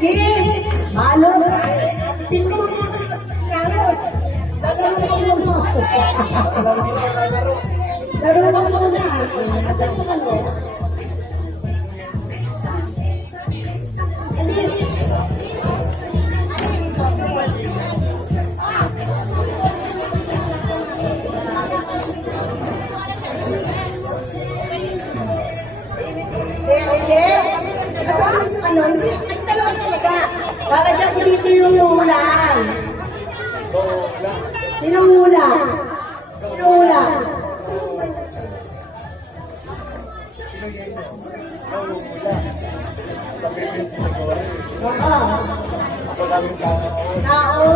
King! Balot! Tingnan mo mga Sharon! Lalaro ka muna! Laro ka muna! Asan sa ano? Alis! Kasama yung ano, hindi, ay dalawa talaga. Lalagyan ko dito yung ulan. Sinong ulan? Sinong ulan? Oo. Tao,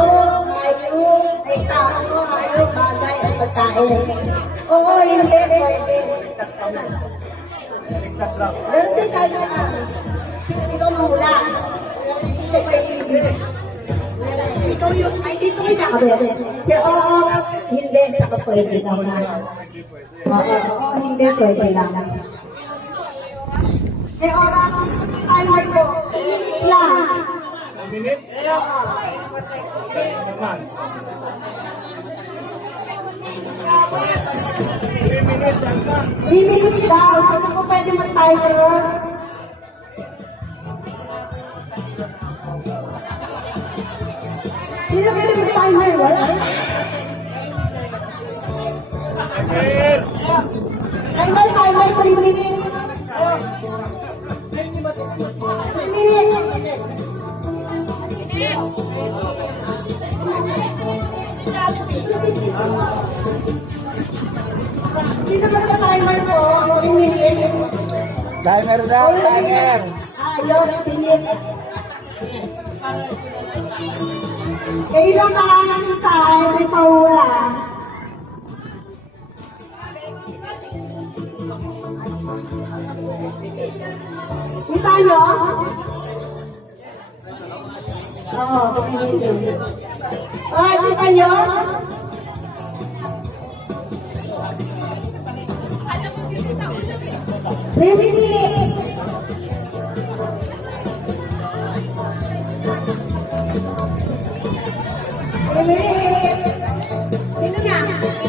hayop, bagay, at pagkain. Oo, hindi, pwede. Meron din tayo sa ikaw mahula. Ikaw yung, ay dito yung nakabebe. Oo, hindi, saka pwede daw na. Oo, hindi, pwede lang. Oras, timer ko. 2 minutes lang. 2 minutes? Naman. 3 minutes, Alma. 3 minutes daw. Sino ko pwede mag-timer? Sino pwede mag-timer? Wala. Timer, 3 minutes. 3 minutes. Sino ba sa timer po? 3 minutes. Timer daw, timer. Ayos, Philip. Kayo lang nakakakita ay may paula. Kita nyo? Oo, pagkakita. Ay, kita nyo? Sino na?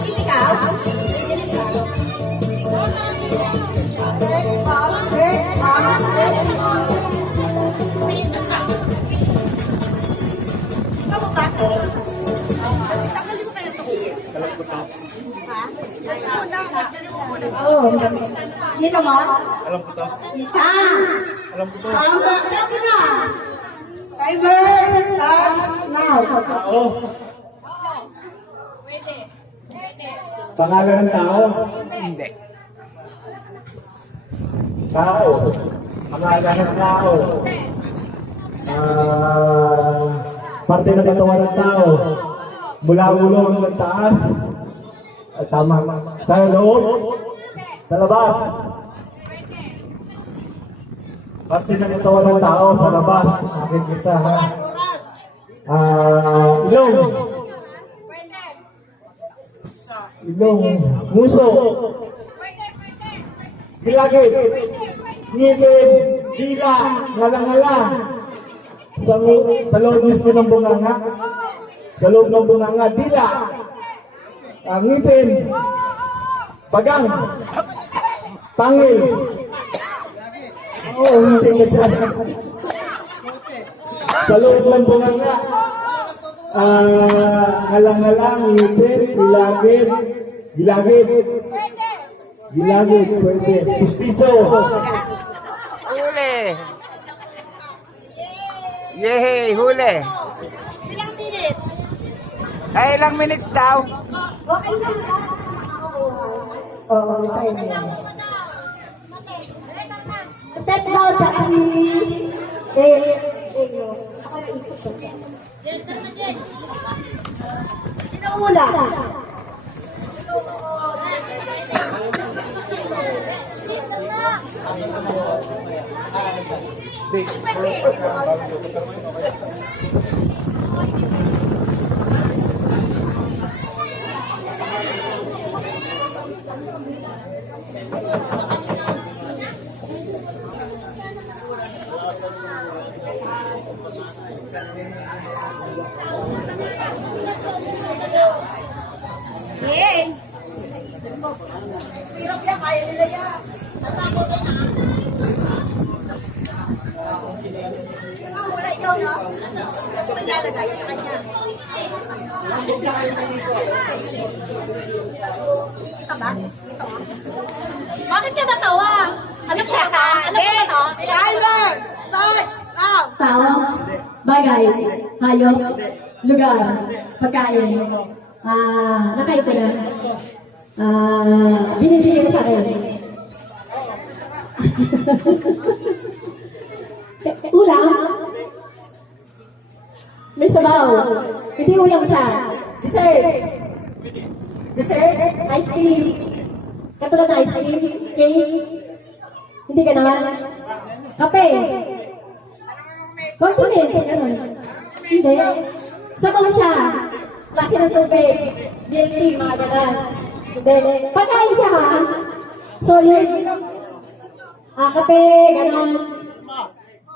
Ikaw? Oh, dito mo? Alam ko to. Isa. Alam ko to. Tama, sabi na. Timer starts now. Tao. Pangalan ng tao? Hindi. Tao. Pangalan ng tao. Parte ng katawan ng tao. Mula ulo hanggang taas. Ay, tama. Sa loob. Sa labas. Parte ng katawan ng tao sa labas. Akin kita ha. Ilong. Ilong. Muso. Gilagid. Ngipin. Dila. Ngala-ngala. Sa loob mismo ng bunganga. Sa loob ng bunganga. Dila. Ngipin. Bagang. Pangil. Oo, ngipin ka dyan. Sa loob ng bunganga. Ngalang-ngalang, ngipin, gilagid. Gilagid. Gilagid, pwede. Pistiso. Huli! Yehey! Huli! Ilang minutes? Ay, ilang minutes daw? Okay na ba? Oo, timer. Tet daw siya kasi ako na ikot ko. Sino ula? Hey! Hirap yan, kaya nila yan. Natakot na. Yung wala ikaw, no? Saan ko nilalagay? Sa kanya. Ito ba? Ito ba? Bakit ka natawa? Alam ko ba to? Alam ko ba to? Timer! Start! Now! Tao, bagay, hayop, lugar, pagkain. Nakain ko na. Binibigay mo sa akin. Ulam? May sabaw. Hindi ulam siya. Dessert. Dessert? Ice cream. Katulad na ice cream. Cake. Hindi ka naman. Kape. Condiments. Ano? Hindi. Sabaw siya. Klase ng tubig. Milky, mga ganas. Hindi. Pagkain siya ha. So yun. Kape, ganon.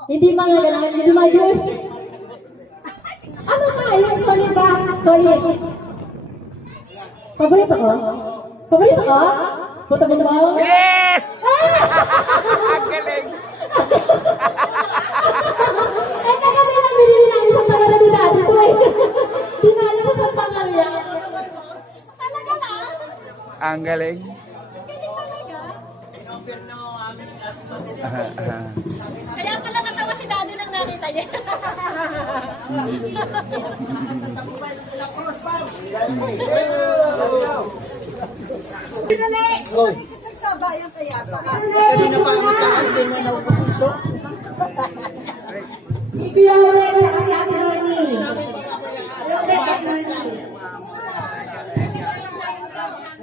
Hindi mga ganon. Hindi mga juice. Ano ka? Yung solid ba? Solid. Paborito ko? Paborito ko? Puto mo? Yes! Ang galing! Eh, kami lang binili ng isang pangalan ni Daddy ko eh. Tinalo sa Santa Maria. Talaga lang? Ang galing. Galing talaga. Kaya pala natawa si Daddy nang nakita niya. Nagsabayan kaya pa. Kanina pa ang magkakaroon na naupuso. Kuya Uwe, kasi Ate Ronnie. Uwe, Ate Ronnie.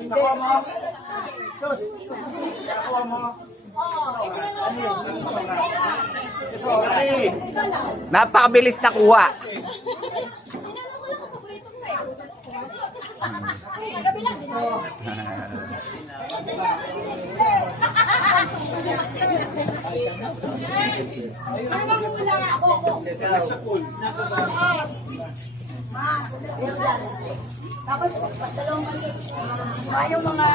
Nakuha mo? Sus, nakuha mo? Ano yun? Sorry. Napakabilis na kuha. Gabi lang. Tapos, dalawang mali. Yung mga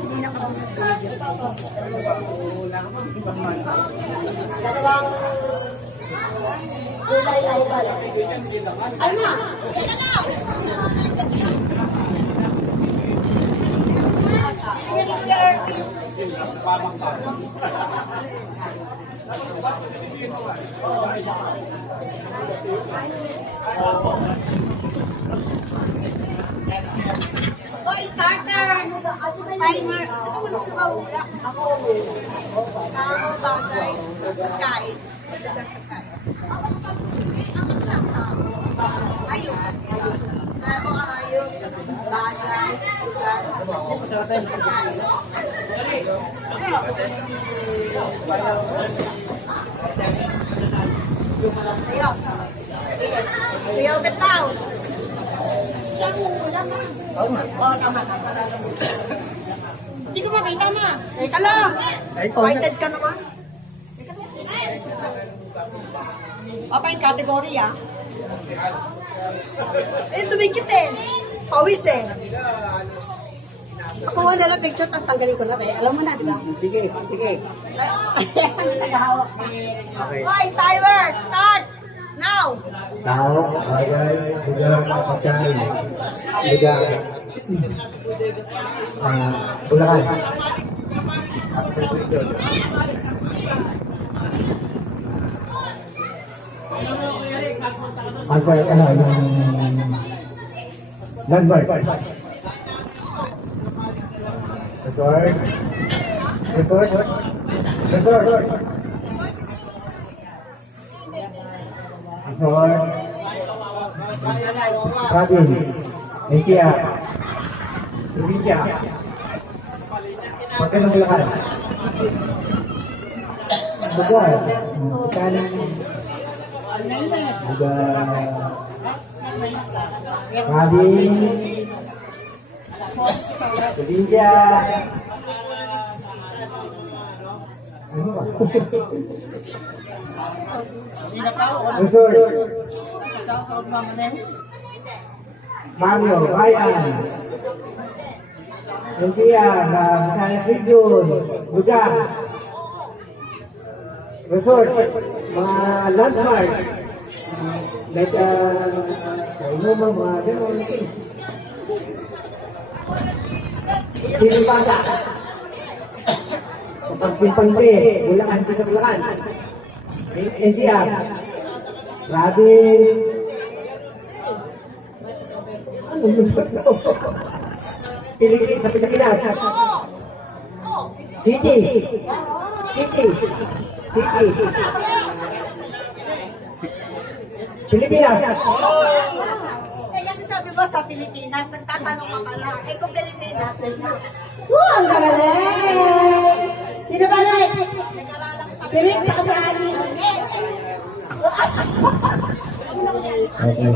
hindi nakapag-video. Dalawang kulay laybal. Ano na? Yan na! Boy, starter! Timer! Ito mo na sa mawala. Ako. Tao, bagay, pagkain. Apat lang tao. Ayun. Tao, ayun. Bagay, lugar. Pagkain. Ayaw. Ayaw ka tao. Siyang ulam ah. Oo, tama. Hindi ko makita ma. Teka lang. Excited ka naman. Apa yung category ah? Eh, tumikit eh. Pawis eh. Ako na lang picture, tapos tanggalin ko na kaya. Alam mo na, di ba? Sige, sige. Nagahawak na. Okay, timer, start! Now! Tao, bagay, lugar, pagkain. Lugar. Bulacan. Albert, yung landmark. Resort. Resort. Resort. Resort. Radin. Asia. Provincia. Pagka ng Bulacan. Lugar. Kanan. Lugar. Radin. Provincia. Ano ba? Resort. Mario, Ryan. Lucia, Bisaya Region, Budak. Resort, mga landmark. Like, inuman, mga gano'n. Sino bata? Sa pagpimpangte, Bulacan sa Bulacan. NCR. Robin. Ano yun? Pilipinas, sa Pilipinas. City. Pilipinas. Eh kasi sabi mo sa Pilipinas, nagtatanong ka pala. Eh kung Pilipinas, ang gagaling! Sino ba next? Pirit ka sa akin. Okay.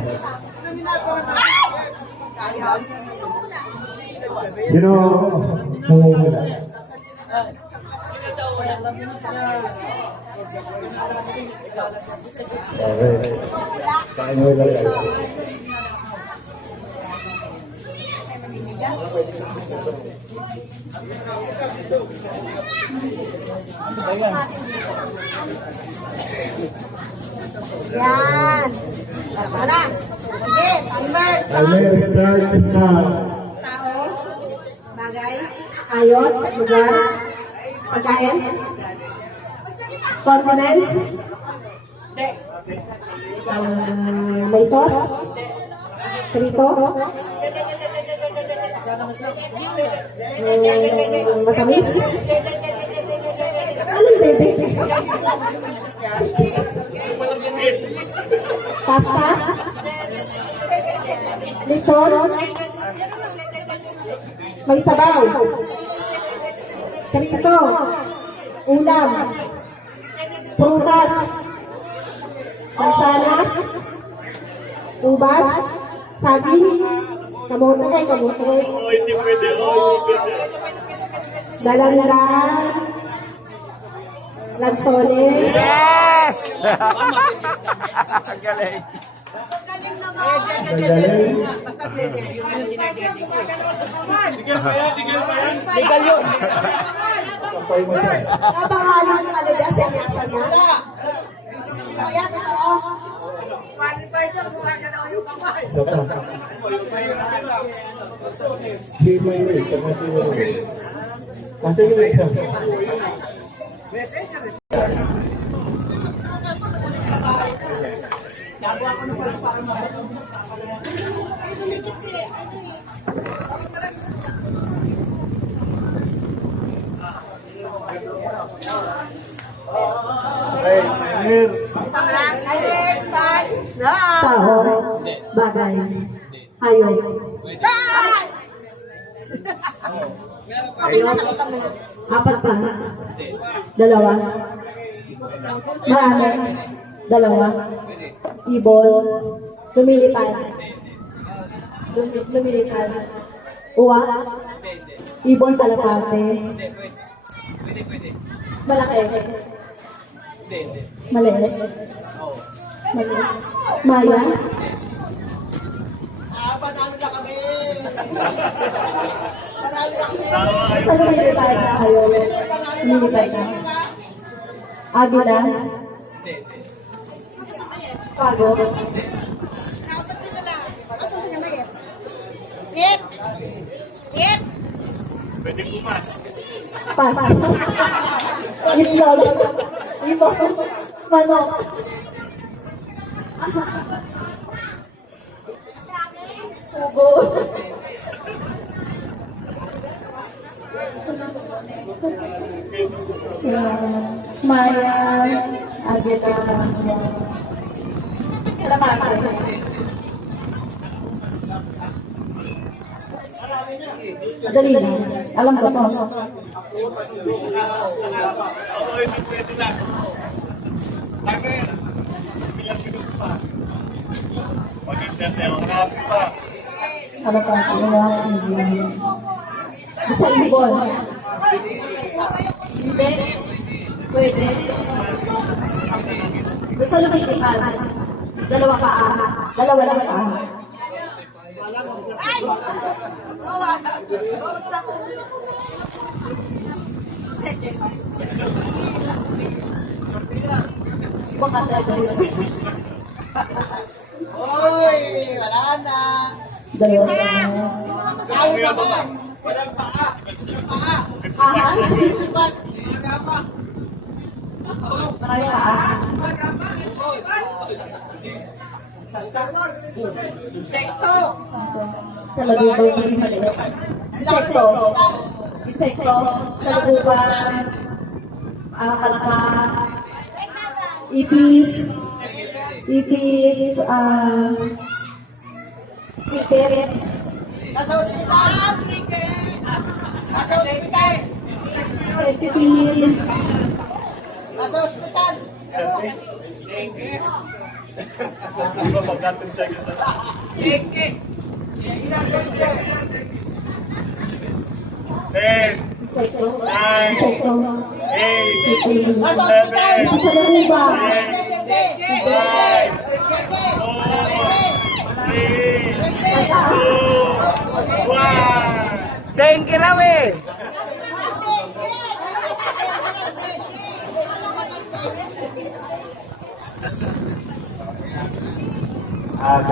Sino? Okay. Kain mo lang. Yan. Tama na. Sige, timer. Timer starts now. Tao. Bagay. Ayon. Lugar. Pagkain. Continents. May sauce. Prito. Matamis. Anong bebe? Pasta. Lechon. May sabaw. Prito. Ulam. Prutas. Mansanas. Ubas. Saging. Kamote. Dalandan. Lansones. Yes! Ang galing. Magaling. Legal yun. Kapay mo siya. Napangalan ng ano dyan, senyasan niya. Kaya totoo. Qualified yun, mukha ka daw yung kamay. Si Mayway, kama si Mayway. Kasi yung isa. Okay, Maynir. Tao, bagay, hayop, Okay na, nakita mo na. apat pa, dalawa, marami, dalawa, ibon, lumilipad, lumilipad, uwak, ibon kalapate, malaki, maliit, maya, sa lumilipad na kayo, lumilipad na, agila, pago, Dapat sila lang. Kaso mo siya mayet. Hit! Hit! pas, itlog, ibon, manok, ugo, maya, agila, kalapate. Madali na. Alam ko to. Ano pa? Isa ibon. Ibe? Pwede. Sa lumilipad. Dalawa lang pa. Baka tayo. Hoy, wala na. Dalawa lang. Sa'yo naman. Ahas? Marami ahas. Sa laguban yung maliit. Insekto. Insekto. Sa laguban. Palaka. Ipis. Ipis. Cricket. Nasa ospital. Nasa ospital. Centipede. Nasa ospital. Di ba magkatong sa ganda? Ten, Insekto. nine, Insekto. eight, Nasa ospital. seven, Sa laguban. five, three, two, one. Thank you, Rawi.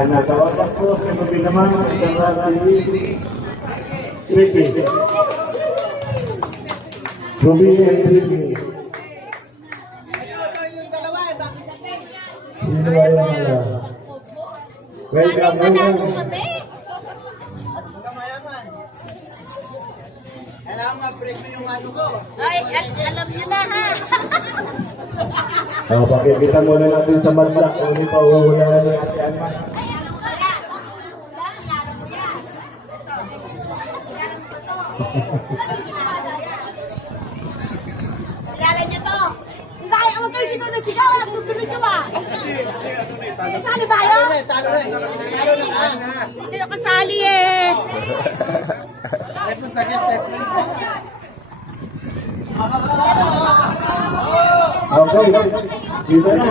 Natawagan ko sa gabi naman ang si Ricky. Ruby and Ricky. Yung dalawa eh, bakit natin? Sino ba yung mga? Welcome, welcome. Mayaman. Kailangan mag-break mo yung ano ko. Ay, alam niyo na ha. Pakikita muna natin sa madla kung hindi pa uhulaan ni Ate Alma. Kilala niyo to. Hindi kayo ang magkayo sino na sigaw. Ang susunod niyo ba? Sali ba kayo? Talo na. Hindi kayo kasali eh. Okay, dito na.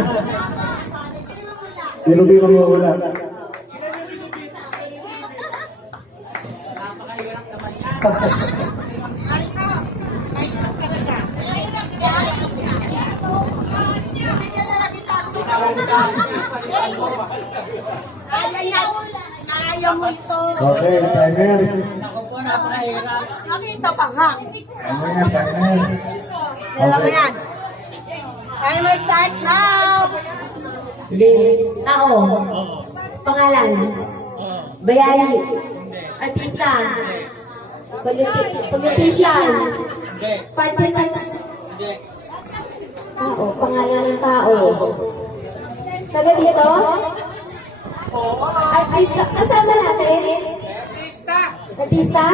Sino di mamuhula? Kaya yan. Kaya mo ito. Okay, timer. Nakita pa nga. Ano yan, timer? Dalawa yan. Timer start now. Tao. Pangalan. Bayani. Artista. Politician. Party tao. Pangalan ng tao. Taga dito? Artista. Kasama natin? Artista.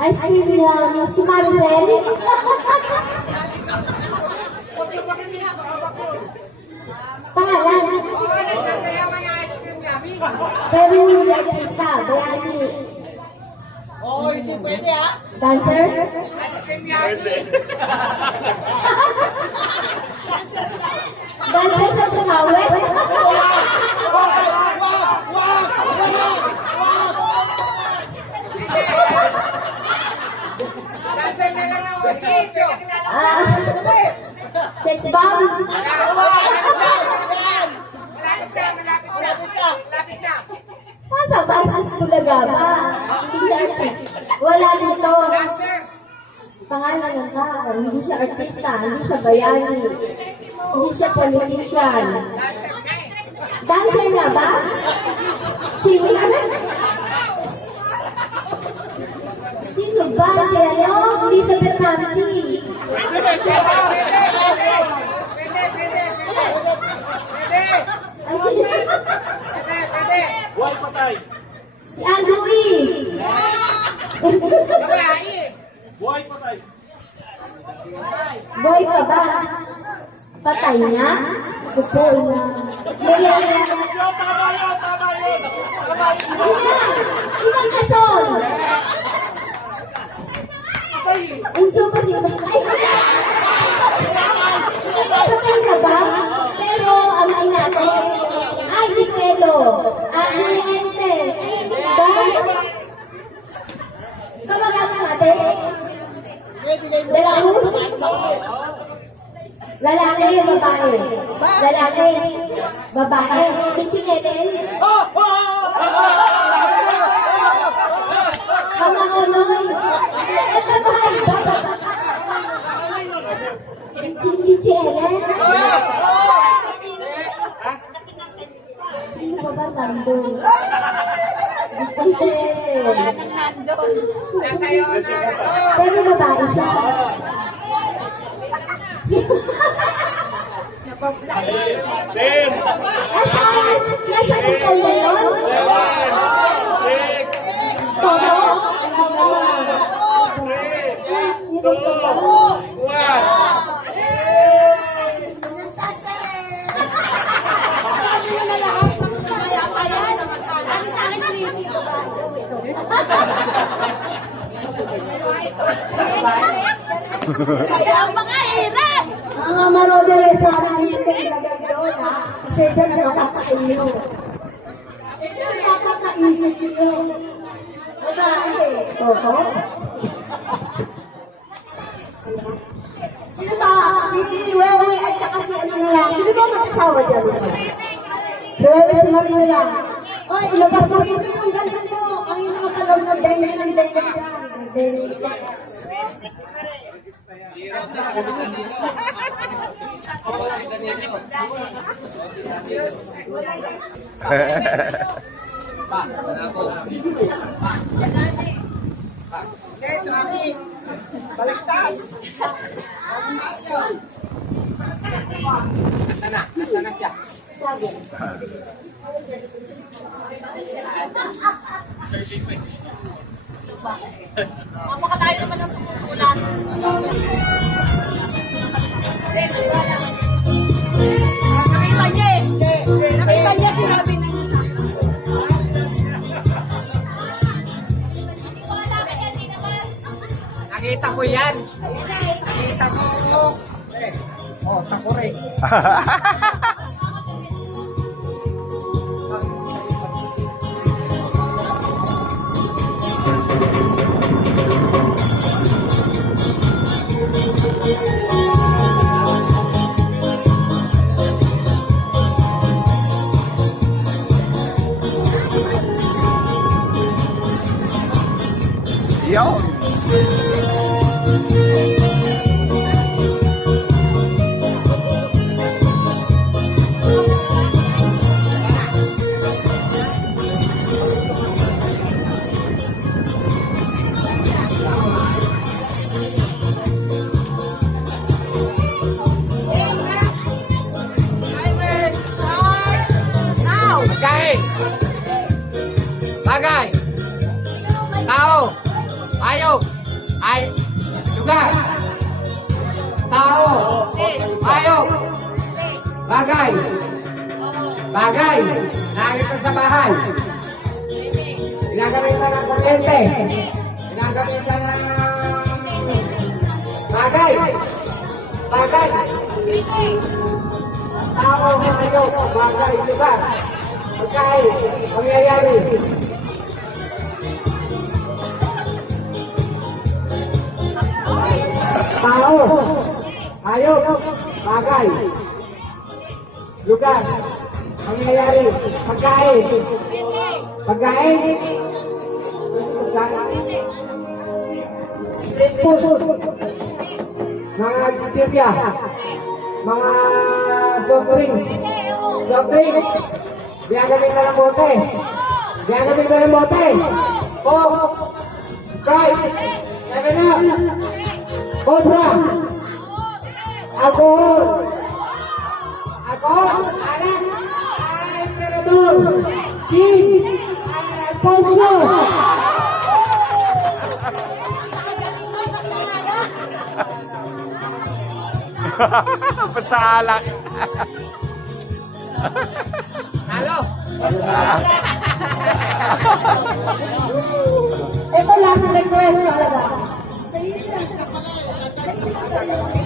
Ice cream lang. Si Maricel. Pangalan. Pero yung artista. Bayani. Oo, hindi pwede ha. Dancer. Dancer sa Sumawit. Sex bomb. Nasa basis talaga ba? Hindi siya artista. Wala dito. Pangalan ng tao. Hindi siya artista. Hindi siya bayani. Hindi siya politician. Dancer na ba? Singer? Sino ba? Si ano? Elizabeth Nancy. Ay, sino? Si Andrew E. Boy pa ba? Patay na? Upo na. Ilan ka son? Ang super siya. Ay! Patay ka ba? Pero ang ay natin, ay di kwelo. Ang iniente. Kamagana natin. Dalawos. Lalaki, babae. Lalaki, babae. Pichingeten. Kamangoloy. Chichichelen. Sino ba ba nandun? Pero babae siya. Nasa ikaw na yun? Todo? Kaya ang mga hirap. Mga marodere sa akin yung ilagay doon, ha? Pasensya na dapat sa inyo. Ito dapat naisip nyo. Babae. Oo. Sino ba? Si Wewe at saka si ano na lang. Sino ba mag-asawa dyan? Wewe, si Marina lang. Oy, ilabas mo rin yung ganyan mo. Ang ino mga palaw na dynamic. Traffic. Baligtas. Nasana siya. Napakalayo naman ang sumusulan. Nakita niya eh. Nakita niya, sinabi na niya. Hindi ko alam yan, di naman. Nakita ko yan. Nakita ko. Oh, takore. Bagay. Tao. Hayop. Ay. Lugar. Tao. Hayop. Bagay. Bagay. Nakita sa bahay. Ginagamit ka ng kuryente. Ginagamit ka ng bagay. Bagay. Tao. Hayop. Bagay. Lugar. Pagkain. Pangyayari. Tao, hayop, bagay, lugar, pangyayari, pagkain, pagkain, street food, mga chichirya, mga soft drinks, ginagamit na ng bote, Coke, Sprite, 7-Up, Cobra, alcohol, alak, emperador, King, Alfonso. Pasalak. Halo. Ito last request talaga. Sa inyo lang sa iyo.